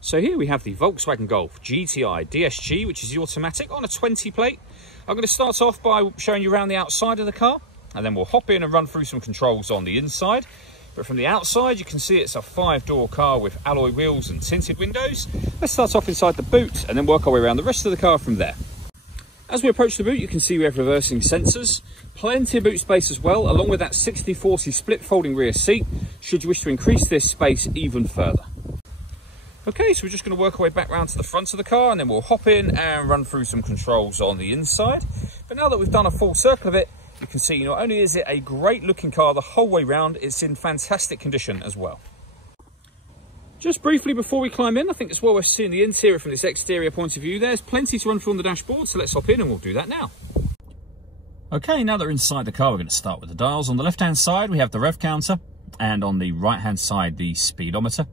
So here we have the Volkswagen Golf GTI DSG, which is the automatic on a 20 plate. I'm going to start off by showing you around the outside of the car, and then we'll hop in and run through some controls on the inside. But from the outside, you can see it's a 5-door car with alloy wheels and tinted windows. Let's start off inside the boot and then work our way around the rest of the car from there. As we approach the boot, you can see we have reversing sensors, plenty of boot space as well, along with that 60/40 split folding rear seat, should you wish to increase this space even further. Okay, so we're just going to work our way back round to the front of the car, and then we'll hop in and run through some controls on the inside. But now that we've done a full circle of it, you can see not only is it a great looking car the whole way round, it's in fantastic condition as well. Just briefly before we climb in, I think it's well worth seeing the interior from this exterior point of view. There's plenty to run through on the dashboard, so let's hop in and we'll do that now. Okay, now that we're inside the car, we're going to start with the dials. On the left-hand side, we have the rev counter, and on the right-hand side, the speedometer.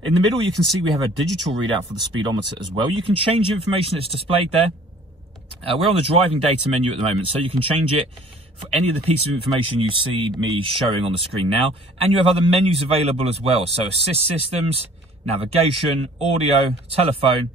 In the middle, you can see we have a digital readout for the speedometer as well. You can change the information that's displayed there. We're on the driving data menu at the moment, so you can change it for any of the piece of information you see me showing on the screen now. And you have other menus available as well. So assist systems, navigation, audio, telephone,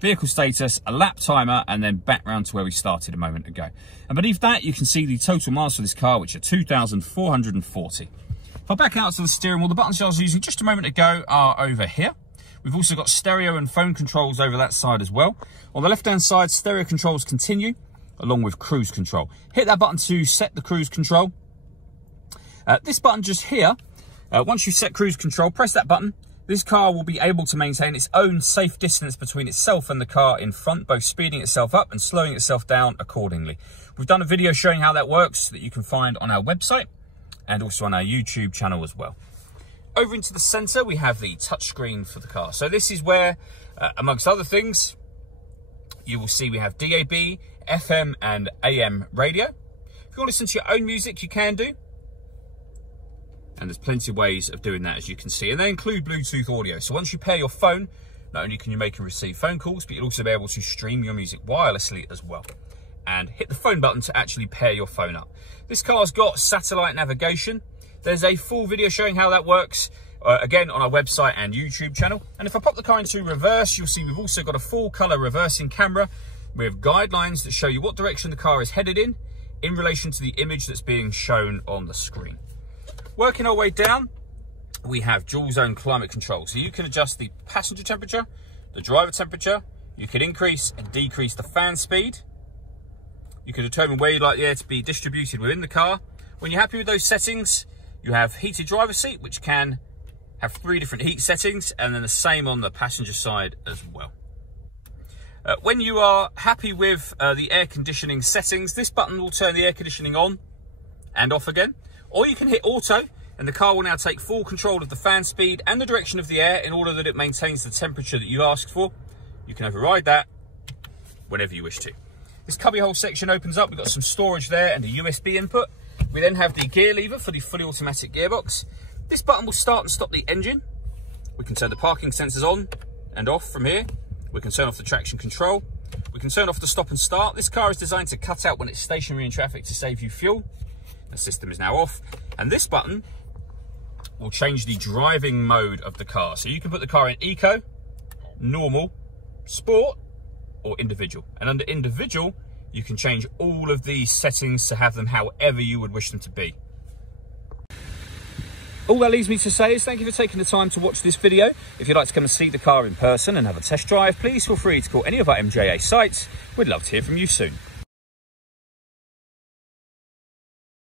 vehicle status, a lap timer, and then back round to where we started a moment ago. And beneath that, you can see the total miles for this car, which are 2,440. If I back out to the steering wheel, the buttons I was using just a moment ago are over here. We've also got stereo and phone controls over that side as well. On the left-hand side, stereo controls continue, along with cruise control. Hit that button to set the cruise control. This button just here, once you've set cruise control, press that button. This car will be able to maintain its own safe distance between itself and the car in front, both speeding itself up and slowing itself down accordingly. We've done a video showing how that works that you can find on our website and also on our YouTube channel as well. Over into the centre, we have the touchscreen for the car. So this is where, amongst other things, you will see we have DAB, FM and AM radio. If you want to listen to your own music, you can do. And there's plenty of ways of doing that, as you can see. And they include Bluetooth audio. So once you pair your phone, not only can you make and receive phone calls, but you'll also be able to stream your music wirelessly as well. And hit the phone button to actually pair your phone up. This car's got satellite navigation. There's a full video showing how that works, again, on our website and YouTube channel. And if I pop the car into reverse, you'll see we've also got a full colour reversing camera with guidelines that show you what direction the car is headed in relation to the image that's being shown on the screen. Working our way down, we have dual zone climate control. So you can adjust the passenger temperature, the driver temperature. You can increase and decrease the fan speed. You can determine where you'd like the air to be distributed within the car. When you're happy with those settings, you have heated driver's seat, which can have 3 different heat settings, and then the same on the passenger side as well. When you are happy with the air conditioning settings, this button will turn the air conditioning on and off again. Or you can hit auto, and the car will now take full control of the fan speed and the direction of the air in order that it maintains the temperature that you asked for. You can override that whenever you wish to. This cubbyhole section opens up. We've got some storage there and a USB input. We then have the gear lever for the fully automatic gearbox. This button will start and stop the engine. We can turn the parking sensors on and off from here. We can turn off the traction control. We can turn off the stop and start. This car is designed to cut out when it's stationary in traffic to save you fuel. The system is now off. And this button will change the driving mode of the car. So you can put the car in eco, normal, sport, or individual. And under individual, you can change all of these settings to have them however you would wish them to be. All that leaves me to say is thank you for taking the time to watch this video. If you'd like to come and see the car in person and have a test drive, please feel free to call any of our MJA sites. We'd love to hear from you soon.